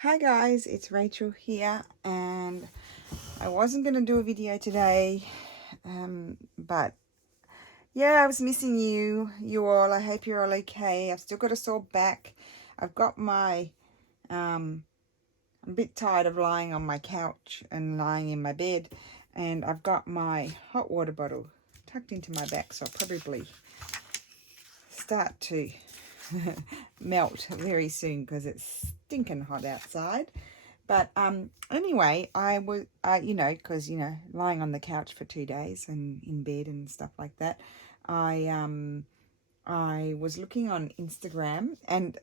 Hi guys, it's Rachel here, and I wasn't going to do a video today, but yeah, I was missing you all. I hope you're all okay. I've still got a sore back. I've got my, I'm a bit tired of lying on my couch and lying in my bed, and I've got my hot water bottle tucked into my back, so I'll probably start to melt very soon because it's stinking hot outside. But anyway, I was, because lying on the couch for 2 days and in bed and stuff like that, I was looking on Instagram, and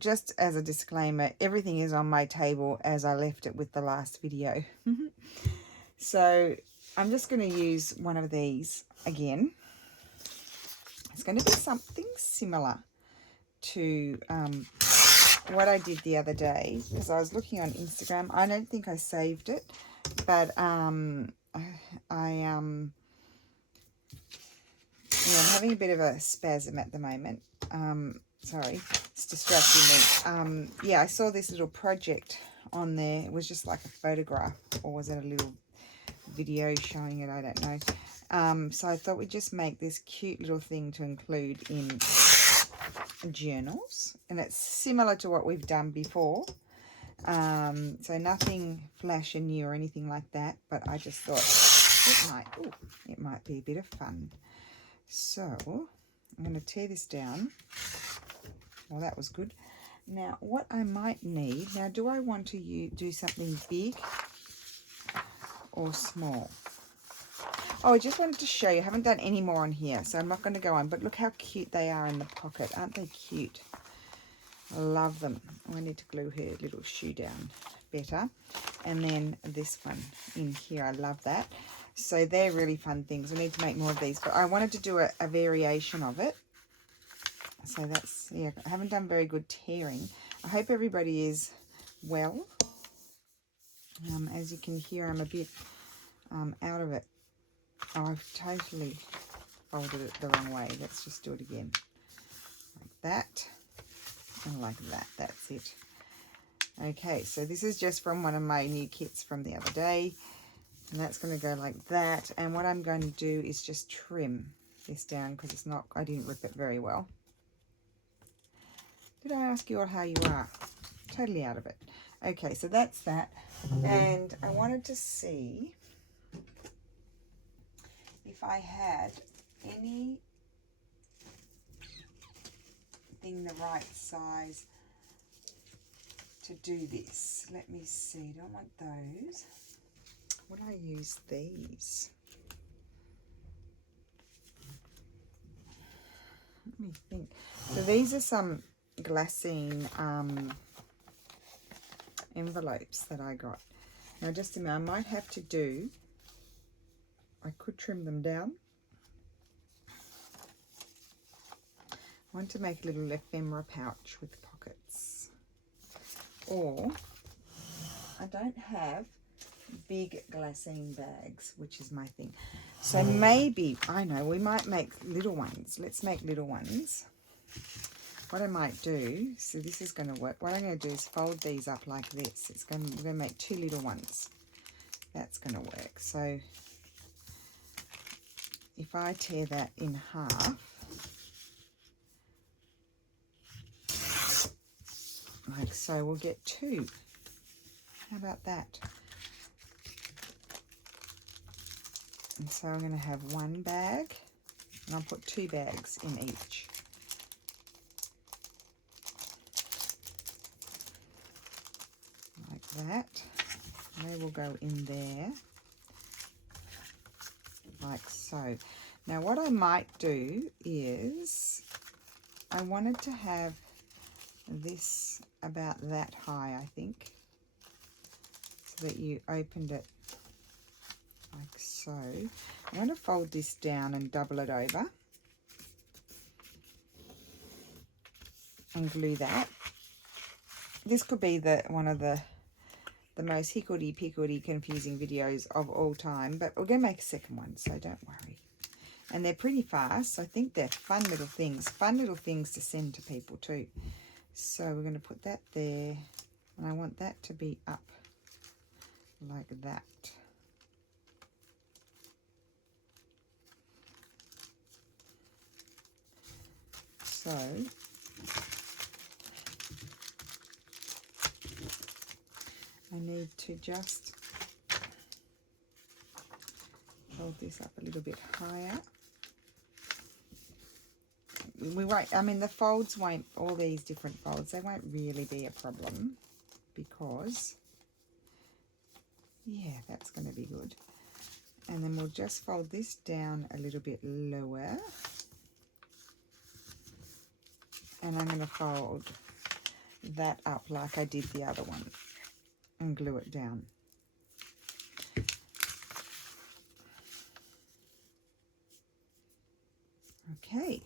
just as a disclaimer, everything is on my table as I left it with the last video. So I'm just going to use one of these again. It's going to be something similar to what I did the other day, because I was looking on Instagram. I don't think I saved it, but I'm having a bit of a spasm at the moment. Sorry, it's distracting me. Yeah, I saw this little project on there. It was just like a photograph, or was it a little video showing it? I don't know. So I thought we'd just make this cute little thing to include in journals, and it's similar to what we've done before, so nothing flash and new or anything like that, but I just thought it might be a bit of fun. So I'm going to tear this down. Well, that was good. Now what I might need, now do I want to do something big or small? Oh, I just wanted to show you, I haven't done any more on here, so I'm not going to go on, but look how cute they are in the pocket. Aren't they cute? I love them. I need to glue her little shoe down better. And then this one in here, I love that. So they're really fun things. I need to make more of these, but I wanted to do a variation of it. So that's, yeah, I haven't done very good tearing. I hope everybody is well. As you can hear, I'm a bit out of it. Oh, I've totally folded it the wrong way. Let's just do it again. Like that. And like that. That's it. Okay, so this is just from one of my new kits from the other day. And that's going to go like that. And what I'm going to do is just trim this down because it's not, I didn't rip it very well. Did I ask you all how you are? Totally out of it. Okay, so that's that. And I wanted to see if I had anything the right size to do this. Let me see. Do I want those? Would I use these? Let me think. So these are some glassine envelopes that I got. Now just a minute, I might have to do, I could trim them down. I want to make a little ephemera pouch with pockets. Or I don't have big glassine bags, which is my thing. So maybe, I know, we might make little ones. Let's make little ones. What I might do, so this is going to work. What I'm going to do is fold these up like this. We're going to make 2 little ones. That's going to work. So if I tear that in half, like so, we'll get 2. How about that? And so I'm going to have 1 bag, and I'll put 2 bags in each. Like that. They will go in there, like so. Now what I might do is, I wanted to have this about that high, I think, so that you opened it like so. I'm going to fold this down and double it over and glue that. This could be one of the most hickledy-pickledy confusing videos of all time, but we're going to make a second one, so don't worry. And they're pretty fast, so I think they're fun little things to send to people too. So we're going to put that there, And I want that to be up like that. So I need to just hold this up a little bit higher. We won't, I mean, the folds won't, all these different folds, they won't really be a problem because, yeah, that's going to be good. And then we'll just fold this down a little bit lower. And I'm going to fold that up like I did the other one and glue it down. Okay.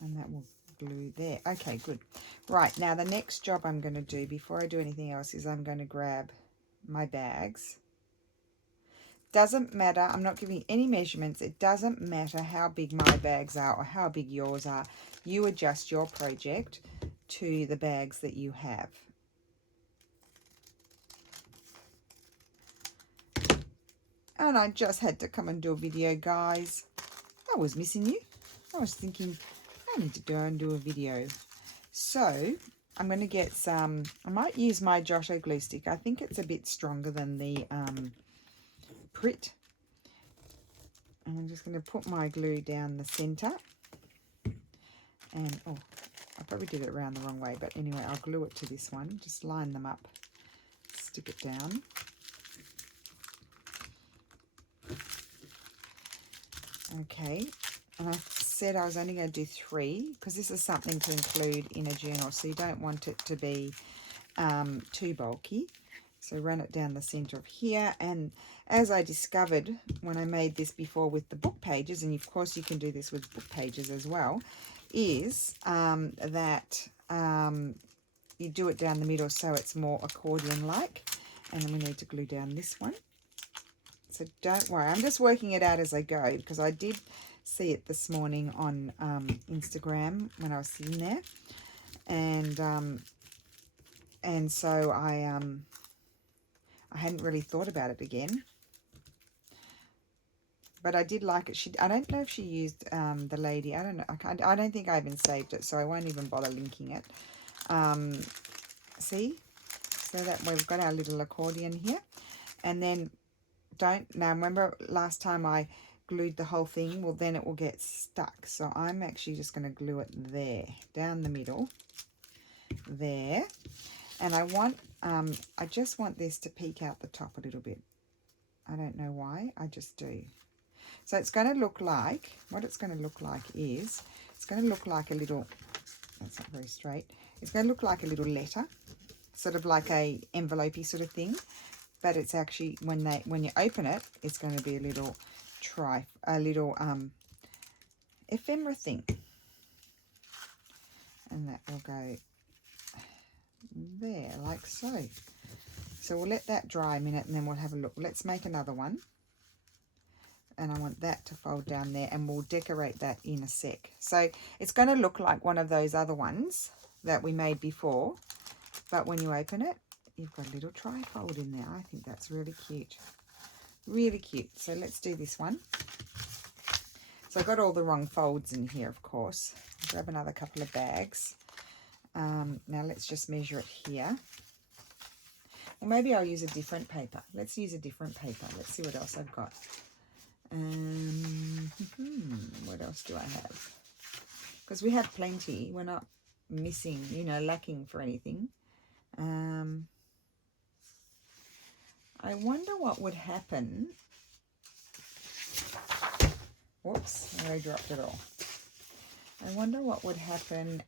And that will glue there. Okay, good. Right, now the next job I'm going to do before I do anything else is I'm going to grab my bags. Doesn't matter, I'm not giving any measurements. It doesn't matter how big my bags are or how big yours are. You adjust your project to the bags that you have. And I just had to come and do a video, guys. I was missing you. I was thinking, I need to go and do a video. So I'm going to get some, I might use my Josho glue stick. I think it's a bit stronger than the Prit. And I'm just going to put my glue down the center. And, oh, I probably did it around the wrong way. But anyway, I'll glue it to this one. Just line them up. Stick it down. Okay, and I said I was only going to do 3 because this is something to include in a journal, so you don't want it to be too bulky. So run it down the center of here, and as I discovered when I made this before with the book pages, and of course you can do this with book pages as well, is that you do it down the middle so it's more accordion-like. And then we need to glue down this one. So don't worry, I'm just working it out as I go because I did see it this morning on Instagram when I was sitting there, and so I hadn't really thought about it again, but I did like it. I don't know if she used the lady. I don't know. I don't think I even saved it, so I won't even bother linking it. See, so that we've got our little accordion here, and then. Now remember last time I glued the whole thing, well then it will get stuck, so I'm actually just going to glue it there down the middle there. And I want I just want this to peek out the top a little bit. I don't know why, I just do. So it's going to look like, what it's going to look like is, it's going to look like a little, that's not very straight, it's going to look like a little letter, sort of like a envelope-y sort of thing. But it's actually, when you open it, it's going to be a little ephemera thing. And that will go there, like so. So we'll let that dry a minute and then we'll have a look. Let's make another one. And I want that to fold down there, and we'll decorate that in a sec. So it's going to look like one of those other ones that we made before. But when you open it, you've got a little trifold in there. I think that's really cute. Really cute. So let's do this one. So I got all the wrong folds in here, of course. Grab another couple of bags. Now let's just measure it here. Or maybe I'll use a different paper. Let's use a different paper. Let's see what else I've got. What else do I have? Because we have plenty. We're not missing, you know, lacking for anything. I wonder what would happen. Whoops, I dropped it all. I wonder what would happen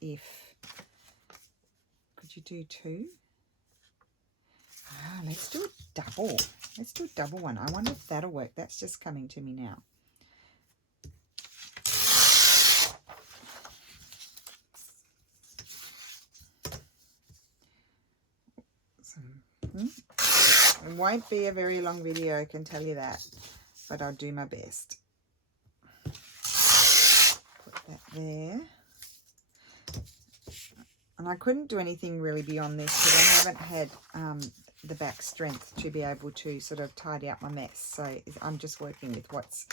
if, could you do 2? Let's do a double. Let's do a double one. I wonder if that'll work. That's just coming to me now. It won't be a very long video, I can tell you that, but I'll do my best. there. And I couldn't do anything really beyond this because I haven't had the back strength to be able to sort of tidy up my mess. So I'm just working with what's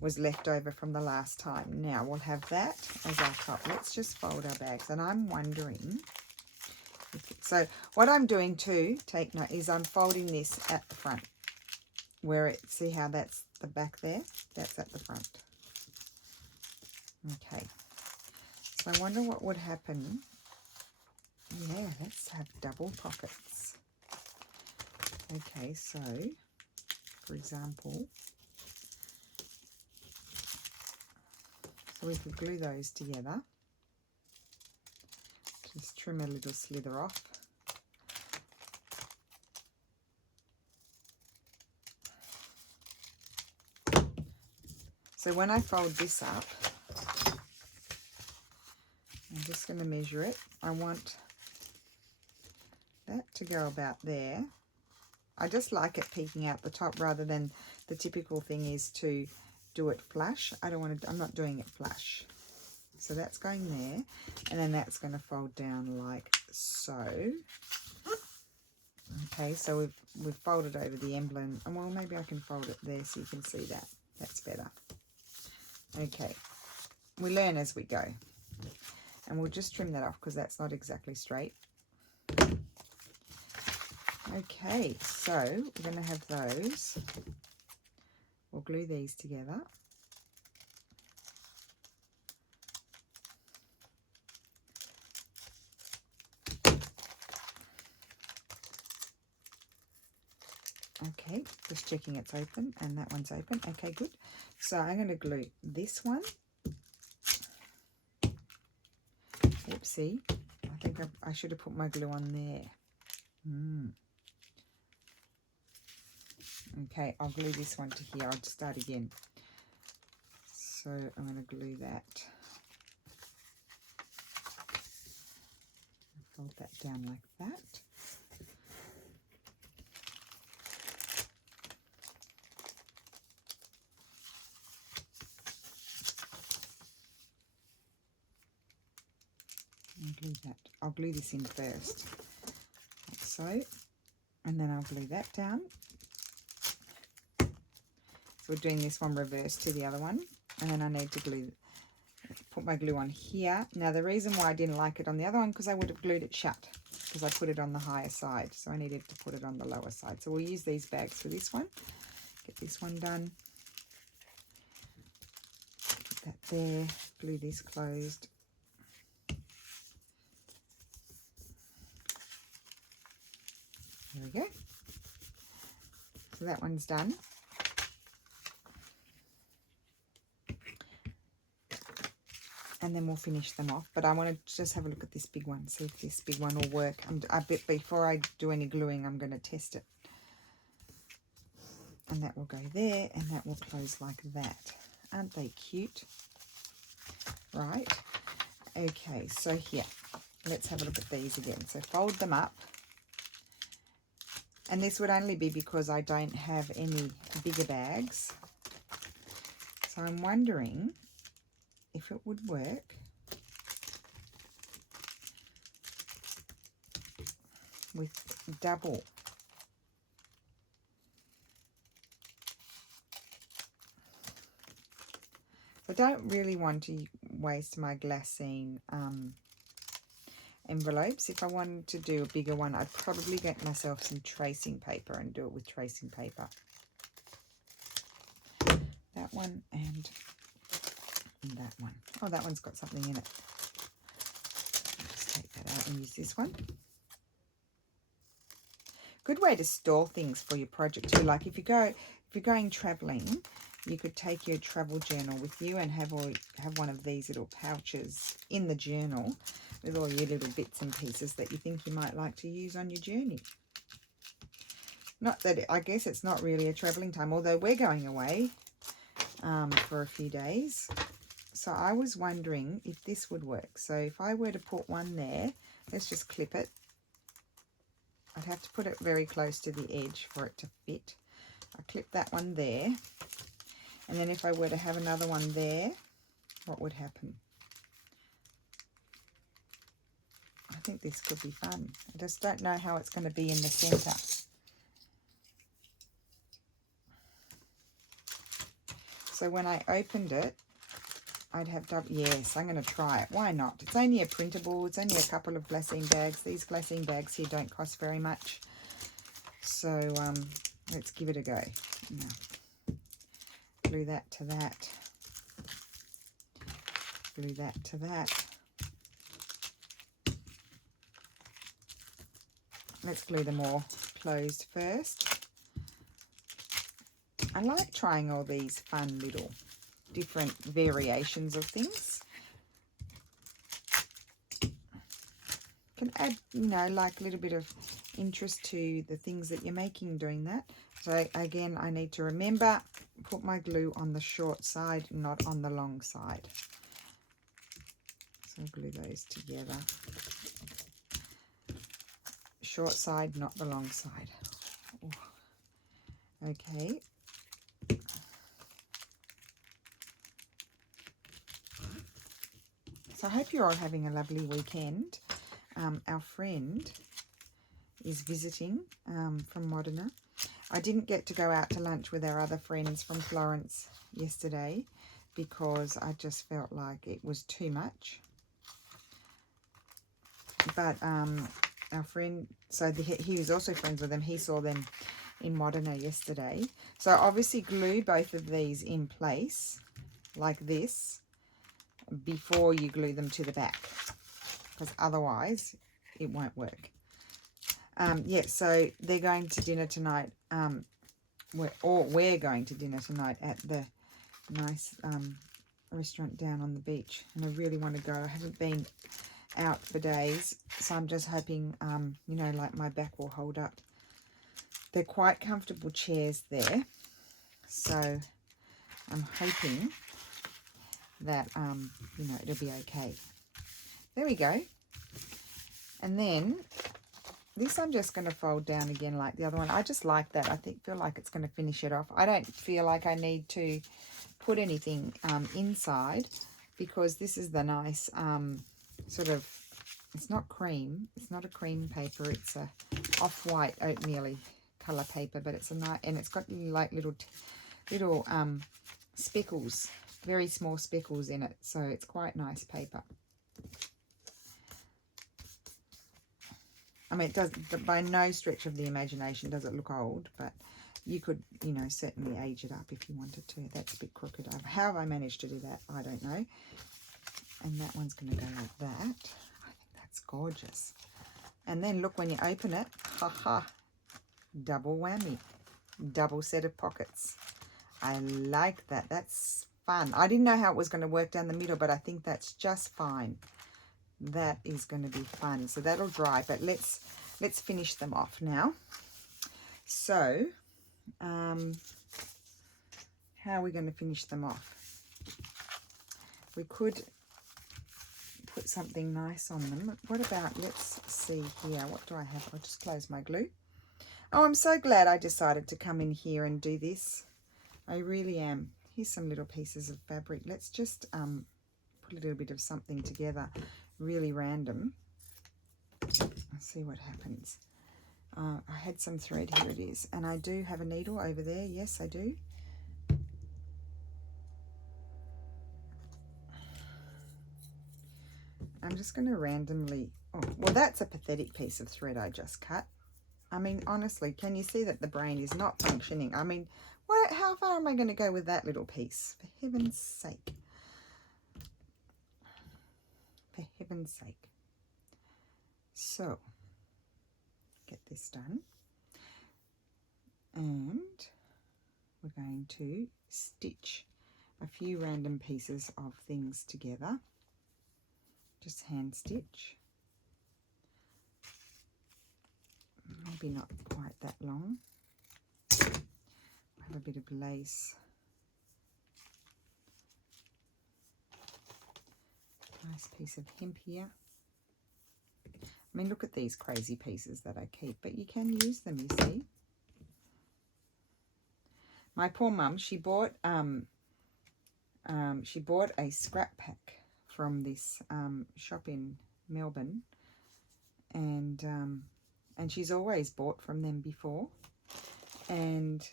was left over from the last time. Now we'll have that as our top. Let's just fold our bags. And I'm wondering, so what I'm doing too, take note, is I'm folding this at the front. Where it, see how that's the back there? That's at the front. Okay. So I wonder what would happen. Yeah, let's have double pockets. Okay, so for example, so we could glue those together. Just trim a little slither off. So when I fold this up, I'm just going to measure it. I want that to go about there. I just like it peeking out the top rather than the typical thing is to do it flush. I don't want to, I'm not doing it flush. So that's going there, and then that's going to fold down like so. Okay, so we've folded over the emblem, and well, maybe I can fold it there so you can see that. That's better. Okay, we learn as we go, and we'll just trim that off because that's not exactly straight. Okay, so we're going to have those. We'll glue these together. Okay, just checking it's open, and that one's open. Okay, good. So I'm going to glue this one. Oopsie, I think I should have put my glue on there. Okay, I'll glue this one to here. I'll just start again. So I'm going to glue that. Fold that down like that. And glue that. I'll glue this in first, like so, and then I'll glue that down. So we're doing this one reverse to the other one, and then I need to glue, put my glue on here. Now the reason why I didn't like it on the other one, because I would have glued it shut, because I put it on the higher side, so I needed to put it on the lower side. So we'll use these bags for this one. Get this one done. Put that there. Glue this closed. There we go. So that one's done. And then we'll finish them off. But I want to just have a look at this big one, see if this big one will work. Before I do any gluing, I'm going to test it. And that will go there, and that will close like that. Aren't they cute? Right. Okay, so here, let's have a look at these again. So fold them up. And this would only be because I don't have any bigger bags. So I'm wondering if it would work with double. I don't really want to waste my glassine envelopes. If I wanted to do a bigger one, I'd probably get myself some tracing paper and do it with tracing paper. That one and that one. Oh, that one's got something in it. I'll just take that out and use this one. Good way to store things for your project too. Like if you're going traveling, you could take your travel journal with you and have one of these little pouches in the journal with all your little bits and pieces that you think you might like to use on your journey. Not that I guess it's not really a traveling time, although we're going away for a few days. So I was wondering if this would work. So if I were to put one there, let's just clip it. I'd have to put it very close to the edge for it to fit. I clip that one there. And then if I were to have another one there, what would happen? think this could be fun. I just don't know how it's going to be in the center. So when I opened it, I'd have double. Yes, I'm going to try it. Why not? It's only a printable. It's only a couple of glassine bags. These glassine bags here don't cost very much. So let's give it a go. Now, glue that to that. Glue that to that. Let's glue them all closed first. I like trying all these fun little different variations of things. Can add, you know, like a little bit of interest to the things that you're making doing that. So again, I need to remember, put my glue on the short side, not on the long side. So glue those together. Short side, not the long side. Oh. Okay. So I hope you're all having a lovely weekend. Our friend is visiting from Modena. I didn't get to go out to lunch with our other friends from Florence yesterday because I just felt like it was too much. But our friend, so he was also friends with them. He saw them in Modena yesterday. So obviously glue both of these in place like this before you glue them to the back, because otherwise it won't work. Yeah, so they're going to dinner tonight. We're going to dinner tonight at the nice restaurant down on the beach, and I really want to go. I haven't been out for days, so I'm just hoping, you know, like my back will hold up. They're quite comfortable chairs there, so I'm hoping that, you know, it'll be okay. There we go. And then this I'm just going to fold down again like the other one. I just like that. I feel like it's going to finish it off. I don't feel like I need to put anything inside, because this is the nice sort of, it's not cream. It's not a cream paper. It's a off-white oatmeal-y colour paper, but it's a nice, and it's got like little speckles, very small speckles in it. So it's quite nice paper. I mean, it does, by no stretch of the imagination does it look old, but you could, you know, certainly age it up if you wanted to. That's a bit crooked. How have I managed to do that? I don't know. And that one's going to go like that. I think that's gorgeous. And then look, when you open it, haha, double whammy, double set of pockets. I like that. That's fun. I didn't know how it was going to work down the middle, but I think that's just fine. That is going to be fun. So that'll dry, but let's finish them off now. So how are we going to finish them off? We could put something nice on them. What about, let's see here, what do I have? I'll just close my glue. Oh, I'm so glad I decided to come in here and do this. I really am. Here's some little pieces of fabric. Let's just put a little bit of something together, really random. Let's see what happens. I had some thread. Here it is. And I do have a needle over there. Yes, I do. I'm just going to randomly... Oh, well, that's a pathetic piece of thread I just cut. I mean, honestly, can you see that the brain is not functioning? I mean, how far am I going to go with that little piece? For heaven's sake. For heaven's sake. So, get this done. And we're going to stitch a few random pieces of things together. Just hand stitch. Maybe not quite that long. I have a bit of lace. Nice piece of hemp here. I mean, look at these crazy pieces that I keep, but you can use them, you see. My poor mum, she bought a scrap pack from this shop in Melbourne, and she's always bought from them before, and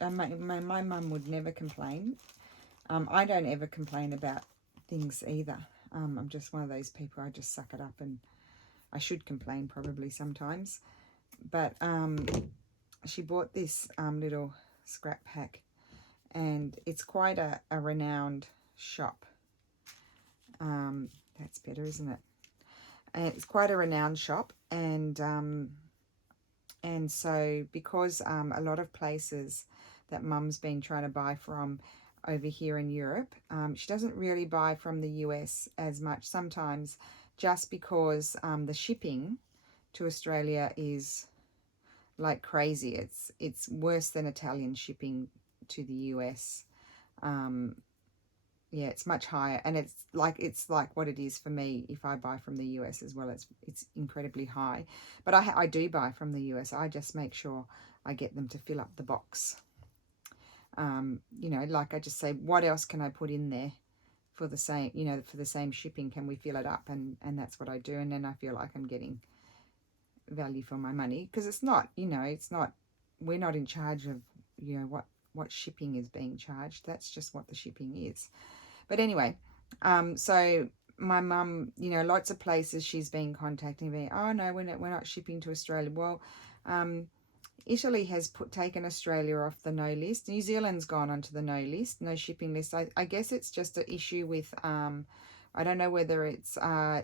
my mum would never complain. I don't ever complain about things either. I'm just one of those people, I just suck it up, and I should complain probably sometimes. But she bought this little scrap pack, and it's quite a renowned shop. That's better, isn't it? And it's quite a renowned shop, and so because a lot of places that Mum's been trying to buy from over here in Europe, she doesn't really buy from the US as much sometimes, just because the shipping to Australia is like crazy. It's worse than Italian shipping to the US. Yeah, it's much higher, and it's like what it is for me if I buy from the US as well. It's incredibly high, but I do buy from the US. I just make sure I get them to fill up the box. You know, like I just say, what else can I put in there for the same, you know, for the same shipping? Can we fill it up? And that's what I do, and then I feel like I'm getting value for my money, because it's not, you know, it's not, we're not in charge of, you know, what shipping is being charged. That's just what the shipping is. But anyway, so my mum, you know, lots of places she's been contacting me. Oh no, we're not shipping to Australia. Well, Italy has taken Australia off the no list. New Zealand's gone onto the no list, no shipping list. I guess it's just an issue with, I don't know whether it's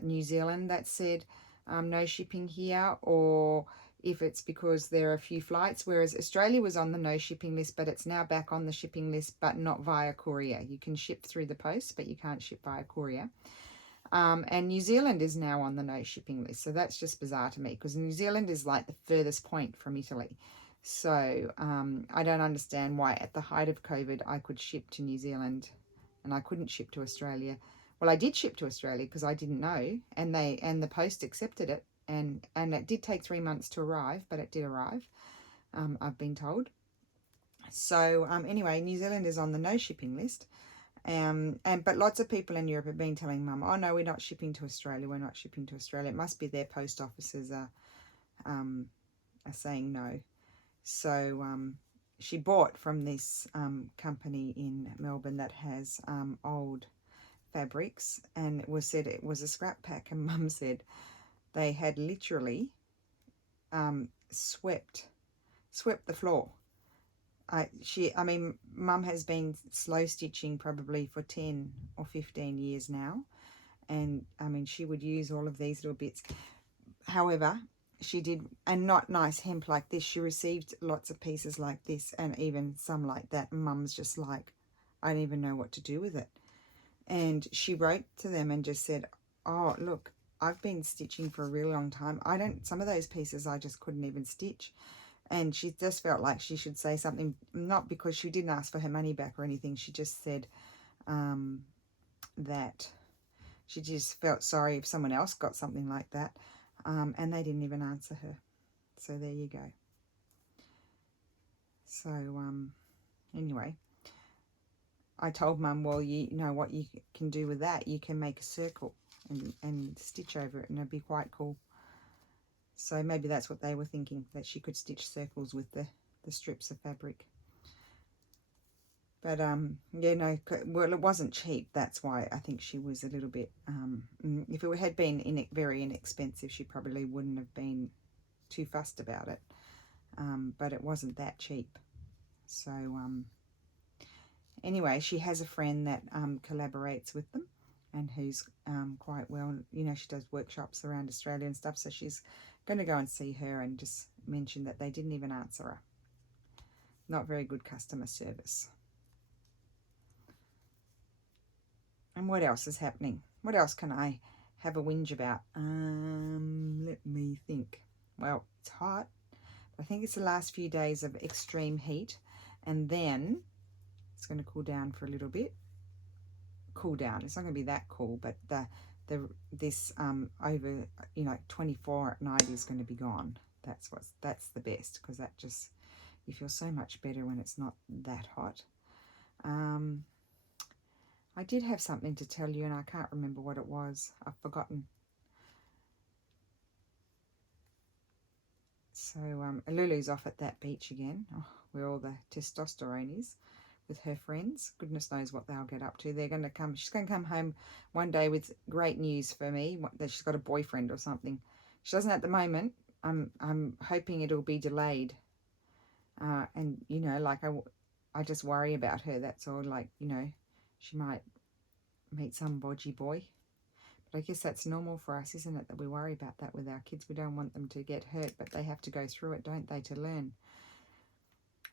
New Zealand that said no shipping here, or if it's because there are a few flights, whereas Australia was on the no shipping list, but it's now back on the shipping list, but not via courier. You can ship through the post, but you can't ship via courier. And New Zealand is now on the no shipping list. So that's just bizarre to me, because New Zealand is like the furthest point from Italy. So I don't understand why at the height of COVID I could ship to New Zealand and I couldn't ship to Australia. Well, I did ship to Australia because I didn't know, and the post accepted it, and it did take 3 months to arrive, but it did arrive, I've been told. So anyway, New Zealand is on the no shipping list. But lots of people in Europe have been telling Mum, oh no, we're not shipping to Australia, we're not shipping to Australia. It must be their post offices are saying no. So she bought from this company in Melbourne that has old fabrics, and it was said it was a scrap pack, and Mum said they had literally swept the floor. I mean, Mum has been slow stitching probably for 10 or 15 years now, and I mean, she would use all of these little bits. However, she did, and not nice hemp like this. She received lots of pieces like this, and even some like that. And Mum's just like, I don't even know what to do with it. And she wrote to them and just said, oh, look, I've been stitching for a really long time. Some of those pieces I just couldn't even stitch. And she just felt like she should say something, not because she didn't ask for her money back or anything. She just said that she just felt sorry if someone else got something like that. And they didn't even answer her. So there you go. So anyway, I told Mum, well, you know what you can do with that? You can make a circle and stitch over it, and it'd be quite cool. So maybe that's what they were thinking, that she could stitch circles with the strips of fabric. But yeah, no, well, it wasn't cheap. That's why I think she was a little bit, if it had been very inexpensive, she probably wouldn't have been too fussed about it. But it wasn't that cheap. So anyway, she has a friend that collaborates with them, and who's quite well, you know, she does workshops around Australia and stuff. So she's going to go and see her and just mention that they didn't even answer her. Not very good customer service. And what else is happening? What else can I have a whinge about? Let me think. Well, it's hot. I think it's the last few days of extreme heat, and then it's going to cool down for a little bit. Cool down. It's not going to be that cool, but this over, you know, 24 at night is going to be gone. That's the best, because that just, you feel so much better when it's not that hot. I did have something to tell you and I can't remember what it was. I've forgotten. So Lulu's off at that beach again, where all the testosterone is, with her friends. Goodness knows what they'll get up to. They're going to come. She's going to come home one day with great news for me, that she's got a boyfriend or something. She doesn't at the moment. I'm hoping it'll be delayed. And you know, like I just worry about her. That's all. Like, you know, she might meet some bodgy boy. But I guess that's normal for us, isn't it? That we worry about that with our kids. We don't want them to get hurt, but they have to go through it, don't they, to learn.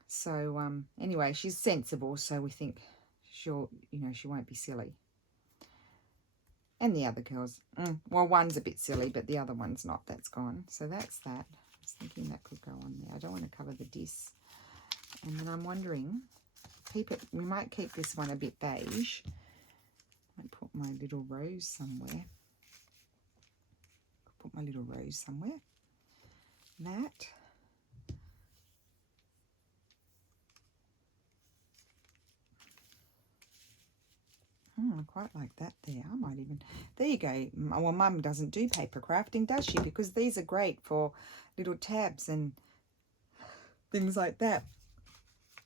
So anyway, she's sensible, so we think she'll, you know, she won't be silly. And the other girls, well, one's a bit silly, but the other one's not. That's gone. So that's that. I was thinking that could go on there. I don't want to cover the dis. And then I'm wondering, we might keep this one a bit beige. Might put my little rose somewhere. Put my little rose somewhere. That. I quite like that there. I might even... There you go. Well, Mum doesn't do paper crafting, does she? Because these are great for little tabs and things like that.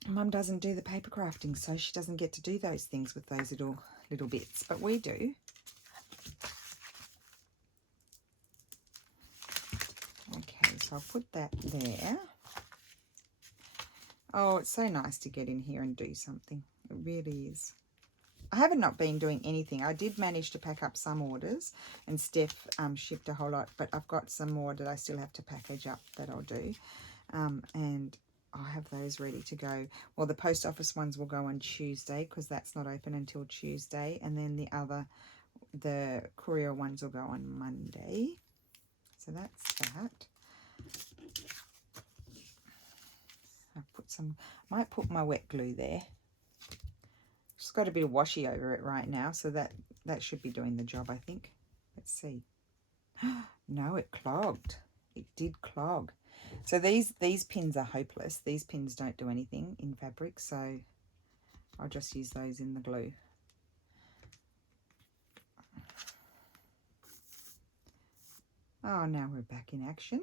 Mum doesn't do the paper crafting, so she doesn't get to do those things with those little bits. But we do. Okay, so I'll put that there. Oh, it's so nice to get in here and do something. It really is. I haven't not been doing anything. I did manage to pack up some orders, and Steph shipped a whole lot, but I've got some more that I still have to package up that I'll do. And I'll have those ready to go. Well, the post office ones will go on Tuesday because that's not open until Tuesday. And then the courier ones will go on Monday. So that's that. Might put my wet glue there. Just got a bit of washi over it right now, so that should be doing the job, I think. Let's see. No, it clogged. It did clog. So these pins are hopeless. These pins don't do anything in fabric, so I'll just use those in the glue. Oh, now we're back in action.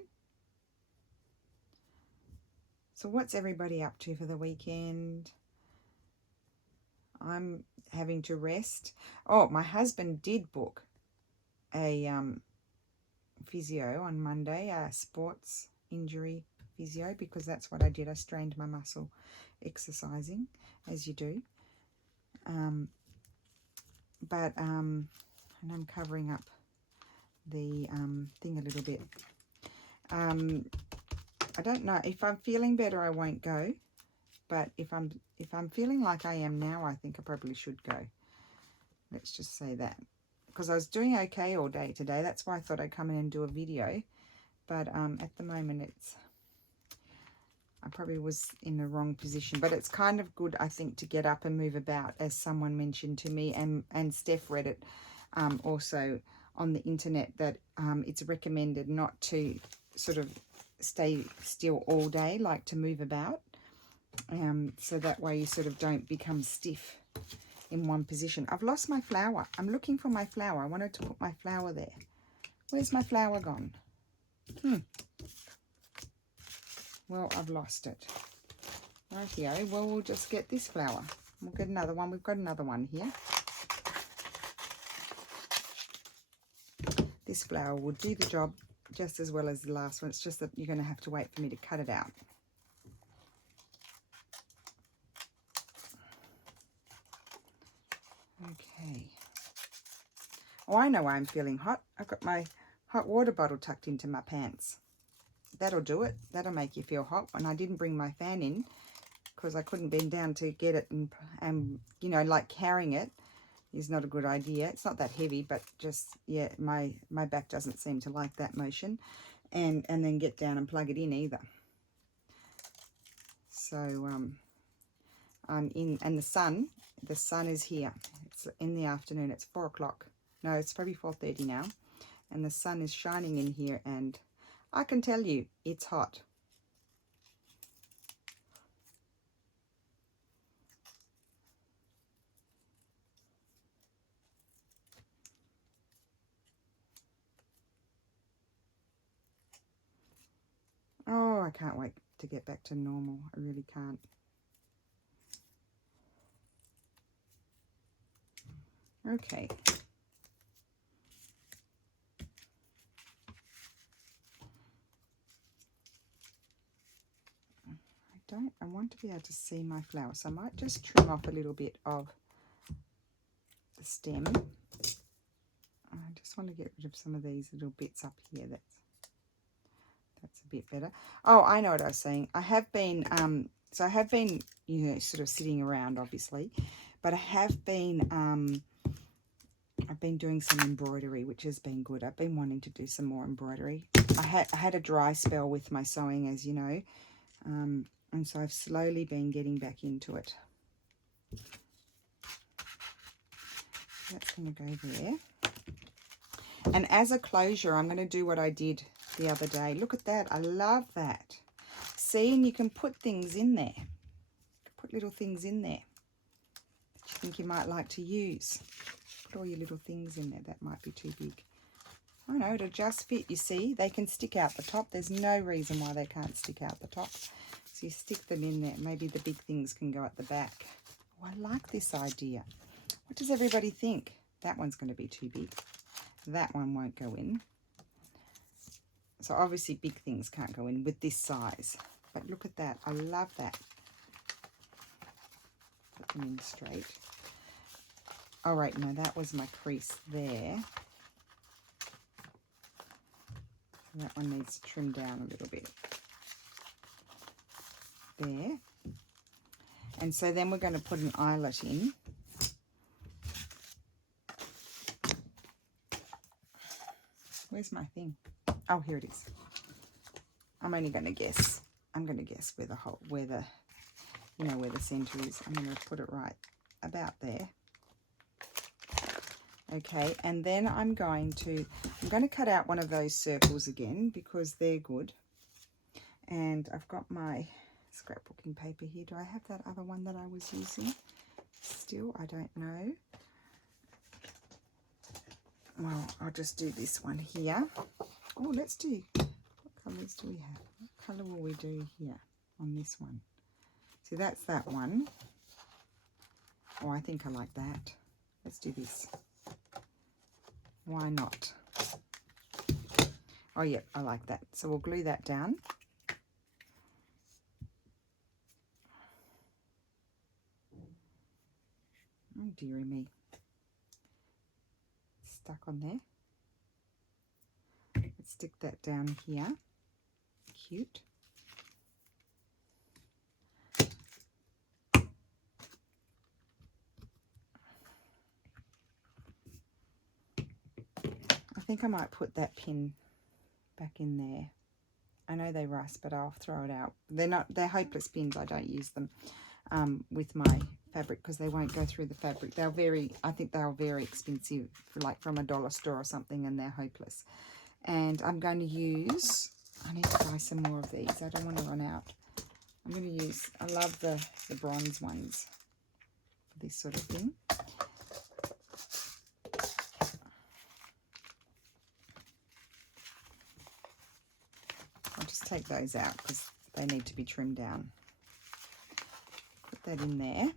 So what's everybody up to for the weekend? I'm having to rest. Oh, my husband did book a physio on Monday, a sports injury physio, because that's what I did. I strained my muscle exercising, as you do. And I'm covering up the thing a little bit. I don't know. If I'm feeling better, I won't go. But if I'm feeling like I am now, I think I probably should go. Let's just say that. Because I was doing okay all day today. That's why I thought I'd come in and do a video. But at the moment, I probably was in the wrong position. But it's kind of good, I think, to get up and move about, as someone mentioned to me. And Steph read it also on the internet, that it's recommended not to sort of stay still all day, like to move about. So that way you sort of don't become stiff in one position. I've lost my flower. I'm looking for my flower. I wanted to put my flower there. Where's my flower gone? Well, I've lost it. Rightio. Well, we'll just get this flower. We'll get another one. We've got another one here. This flower will do the job just as well as the last one. It's just that you're going to have to wait for me to cut it out. Okay. Oh, I know why I'm feeling hot. I've got my hot water bottle tucked into my pants. That'll do it. That'll make you feel hot. And I didn't bring my fan in because I couldn't bend down to get it. And you know, like carrying it is not a good idea. It's not that heavy, but just, yeah, my back doesn't seem to like that motion. And then get down and plug it in either. So I'm in, and the sun is here. It's in the afternoon. It's 4 o'clock. No, it's probably 4:30 now. And the sun is shining in here, and I can tell you it's hot. can't wait to get back to normal. I really can't. Okay. I want to be able to see my flower, so I might just trim off a little bit of the stem. I just want to get rid of some of these little bits up here. That's a bit better. Oh, I know what I was saying. I have been so I have been, you know, sort of sitting around, obviously, but I have been I've been doing some embroidery, which has been good. I've been wanting to do some more embroidery. I had a dry spell with my sewing, as you know, and so I've slowly been getting back into it. That's going to go there. And as a closure, I'm going to do what I did the other day. Look at that. I love that. See, and you can put things in there. Put little things in there that you think you might like to use. Put all your little things in there. That might be too big. Oh no, it'll just fit. You see, they can stick out the top. There's no reason why they can't stick out the top. So you stick them in there. Maybe the big things can go at the back. Oh, I like this idea. What does everybody think? That one's going to be too big. That one won't go in. So obviously big things can't go in with this size. But look at that. I love that. Put them in straight. All right, no, that was my crease there. So that one needs to trim down a little bit. There. And so then we're going to put an eyelet in. Where's my thing? Oh, here it is. I'm only going to guess. I'm going to guess where the center is. I'm going to put it right about there. Okay, and then I'm going to cut out one of those circles again because they're good. And I've got my scrapbooking paper here. Do I have that other one that I was using still? I don't know. Well, I'll just do this one here. Oh, let's do, what colours do we have? What colour will we do here on this one? See, that's that one. Oh, I think I like that. Let's do this. Why not? Oh, yeah, I like that. So we'll glue that down. Oh, dearie me. Stuck on there. Let's stick that down here. Cute. I think I might put that pin back in there. I know they rust, but I'll throw it out. They're hopeless pins. I don't use them with my fabric because they won't go through the fabric. I think they're very expensive, like from a dollar store or something, and they're hopeless. And I'm going to use, I need to buy some more of these. I don't want to run out. I'm going to use, I love the bronze ones for this sort of thing. I'll just take those out because they need to be trimmed down. Put that in there.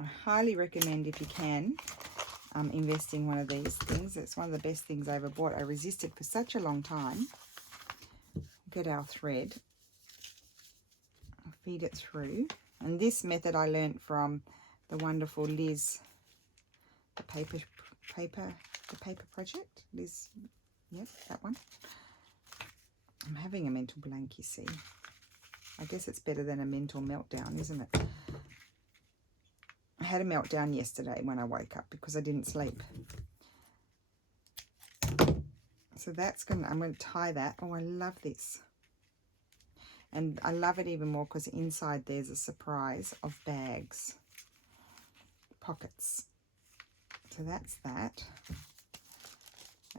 I highly recommend, if you can, invest in one of these things. It's one of the best things I ever bought. I resisted for such a long time. Get our thread, feed it through, and this method I learned from the wonderful Liz, the paper project. Liz, yep, that one. I'm having a mental blank, you see. I guess it's better than a mental meltdown, isn't it? I had a meltdown yesterday when I woke up because I didn't sleep. So I'm going to tie that. Oh, I love this. And I love it even more because inside there's a surprise of bags, pockets. So that's that.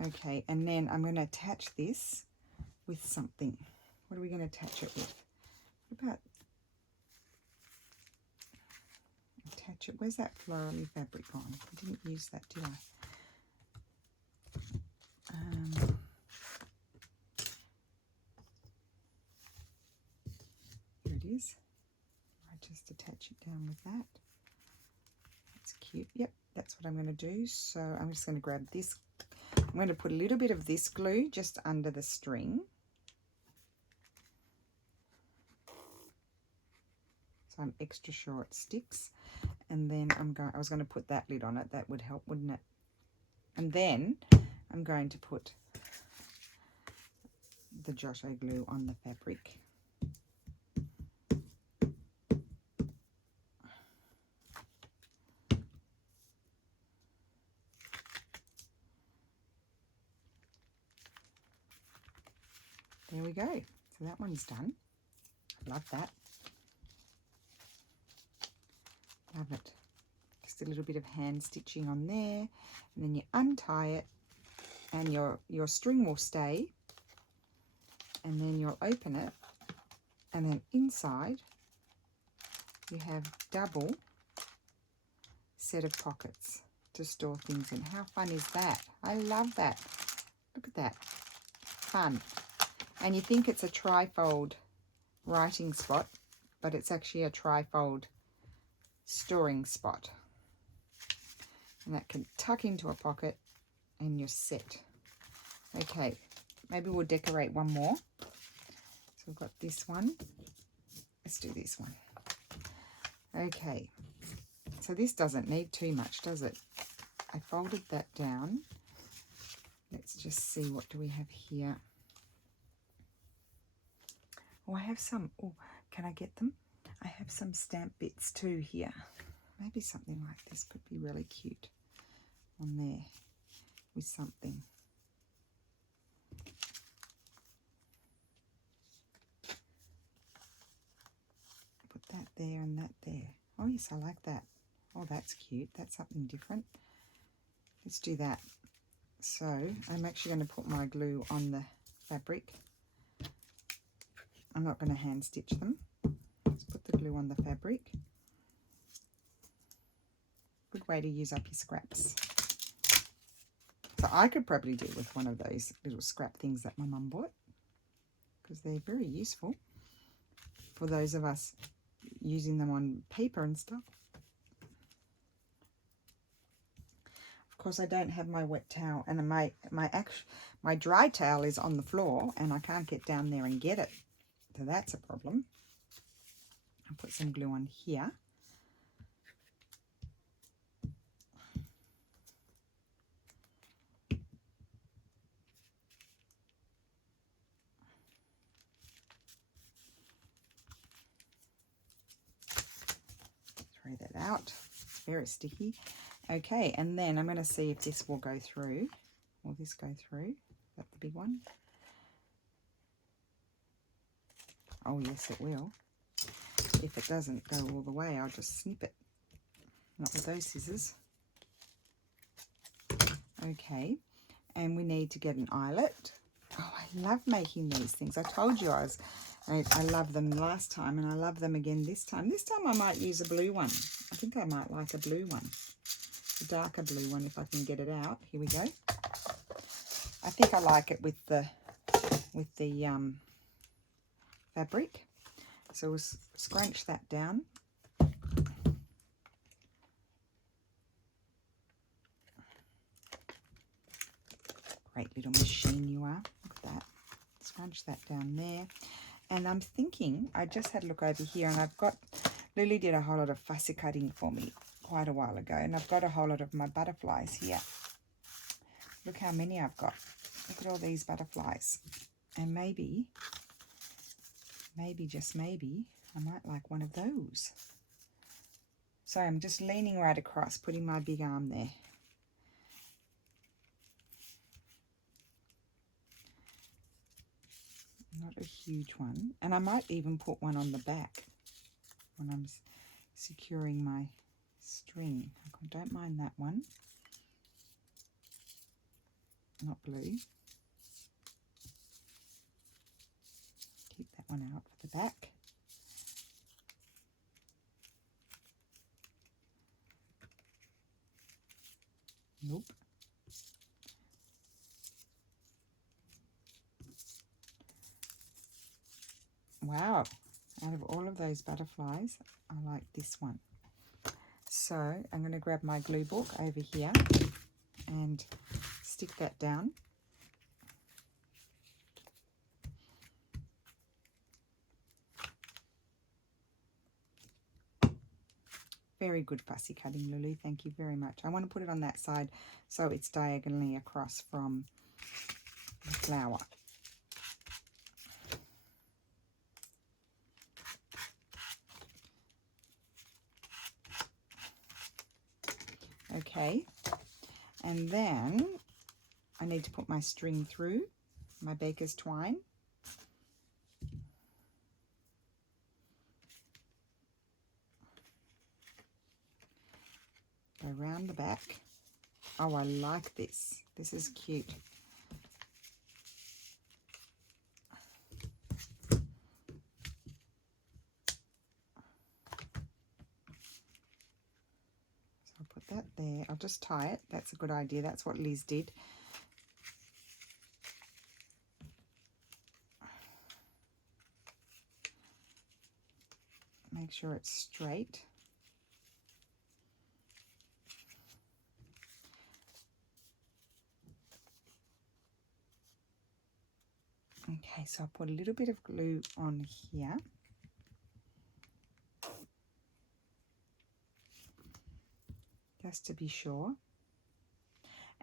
Okay, and then I'm going to attach this with something. What are we going to attach it with? What about attach it? Where's that florally fabric gone? I didn't use that, did I? is. I just attach it down with that. That's cute. Yep, that's what I'm going to do. So I'm just going to grab this. I'm going to put a little bit of this glue just under the string. So I'm extra sure it sticks. And then I was going to put that lid on it. That would help, wouldn't it? And then I'm going to put the Giotto glue on the fabric. There we go. So that one's done. Love that. Love it. Just a little bit of hand stitching on there, and then you untie it, and your string will stay, and then you'll open it, and then inside you have double set of pockets to store things in. How fun is that? I love that. Look at that. Fun. And you think it's a trifold writing spot, but it's actually a trifold storing spot. And that can tuck into a pocket and you're set. Okay, maybe we'll decorate one more. So we've got this one. Let's do this one. Okay, so this doesn't need too much, does it? I folded that down. Let's just see, what do we have here? Oh, I have some. Oh, can I get them? I have some stamp bits too here. Maybe something like this could be really cute on there with something. Put that there and that there. Oh yes, I like that. Oh, that's cute. That's something different. Let's do that. So I'm actually going to put my glue on the fabric. I'm not going to hand stitch them. Let's put the glue on the fabric. Good way to use up your scraps. So I could probably do with one of those little scrap things that my mum bought, because they're very useful for those of us using them on paper and stuff. Of course, I don't have my wet towel, and my dry towel is on the floor, and I can't get down there and get it. So that's a problem. I'll put some glue on here. Throw that out. It's very sticky. Okay, and then I'm going to see if this will go through. Will this go through? Is that the big one? Oh yes, it will. If it doesn't go all the way, I'll just snip it. Not with those scissors. Okay, and we need to get an eyelet. Oh, I love making these things. I told you I love them last time, and I love them again this time. This time I might use a blue one. I think I might like a blue one. A darker blue one if I can get it out. Here we go. I think I like it with the fabric. So we'll scrunch that down. Great little machine you are. Look at that. Scrunch that down there. And I'm thinking, I just had a look over here, and I've got, Lily did a whole lot of fussy cutting for me quite a while ago, and I've got a whole lot of my butterflies here. Look how many I've got. Look at all these butterflies. And maybe, just maybe, I might like one of those. So I'm just leaning right across, putting my big arm there. Not a huge one. And I might even put one on the back when I'm securing my string. I don't mind that one. Not blue. Keep that one out for the back. Nope. Wow. Out of all of those butterflies, I like this one. So I'm going to grab my glue book over here and stick that down. Very good fussy cutting, Lulu. Thank you very much. I want to put it on that side so it's diagonally across from the flower. Okay, and then I need to put my string through, my baker's twine. Go around the back. Oh, I like this. This is cute. So I'll put that there. I'll just tie it. That's a good idea. That's what Liz did. Make sure it's straight. Okay, so I'll put a little bit of glue on here. Just to be sure.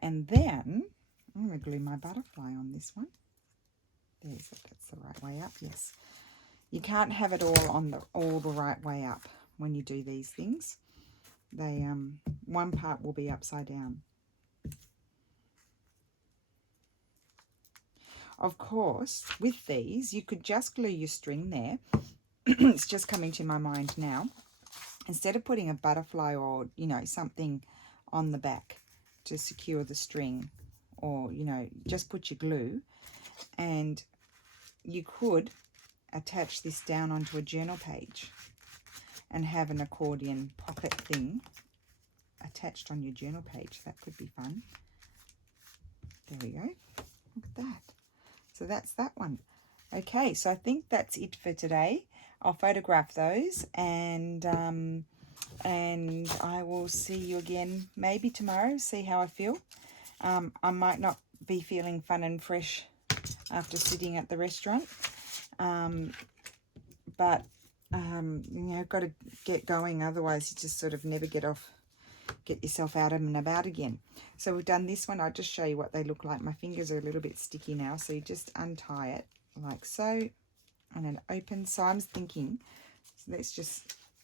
And then I'm going to glue my butterfly on this one. There's it. That's the right way up. Yes. You can't have it all on the right way up when you do these things. They one part will be upside down. Of course, with these, you could just glue your string there. It's just coming to my mind now. Instead of putting a butterfly or, you know, something on the back to secure the string, or, you know, just put your glue, and you could attach this down onto a journal page and have an accordion pocket thing attached on your journal page. That could be fun. There we go. Look at that. So that's that one. Okay, so I think that's it for today. I'll photograph those, and I will see you again maybe tomorrow, see how I feel. I might not be feeling fun and fresh after sitting at the restaurant, but you know, got to get going, otherwise you just sort of never get yourself out and about again. So we've done this one. I'll just show you what they look like. My fingers are a little bit sticky now, so you just untie it like so, and then open. So I'm thinking, so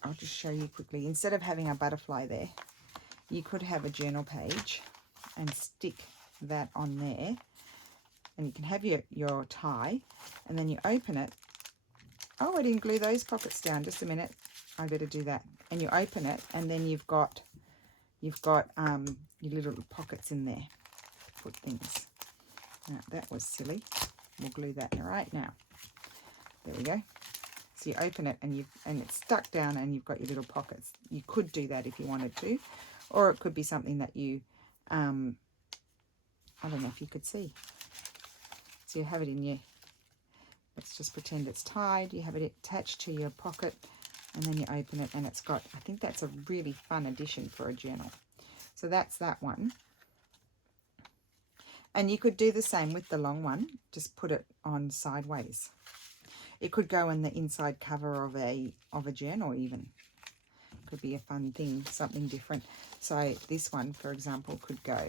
I'll just show you quickly. Instead of having a butterfly there, you could have a journal page and stick that on there, and you can have your tie, and then you open it. Oh, I didn't glue those pockets down. Just a minute. I better do that. And you open it, and then you've got your little pockets in there. Put things. Now, that was silly. We'll glue that right now. There we go. So you open it, and it's stuck down, and you've got your little pockets. You could do that if you wanted to, or it could be something that you, I don't know if you could see. So you have it in your, let's just pretend it's tied. You have it attached to your pocket, and then you open it, and it's got, I think that's a really fun addition for a journal. So that's that one. And you could do the same with the long one. Just put it on sideways. It could go in the inside cover of a journal even. Could be a fun thing, something different. So this one, for example, could go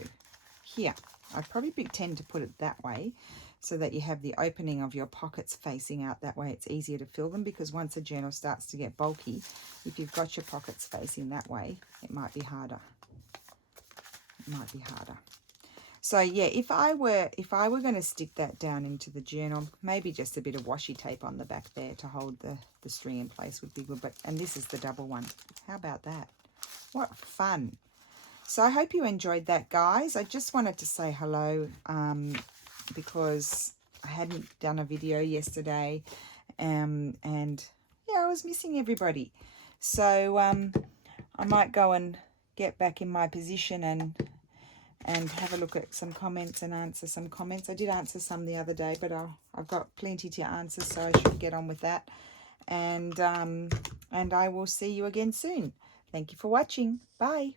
here. I'd probably tend to put it that way, so that you have the opening of your pockets facing out. That way it's easier to fill them, because once a journal starts to get bulky, if you've got your pockets facing that way, it might be harder. It might be harder. So yeah, if I were going to stick that down into the journal, maybe just a bit of washi tape on the back there to hold the string in place would be good. And this is the double one. How about that? What fun. So I hope you enjoyed that, guys. I just wanted to say hello, because I hadn't done a video yesterday, and yeah, I was missing everybody. So I might go and get back in my position and have a look at some comments and answer some comments. I did answer some the other day, but I've got plenty to answer, so I should get on with that. and I will see you again soon. Thank you for watching. Bye.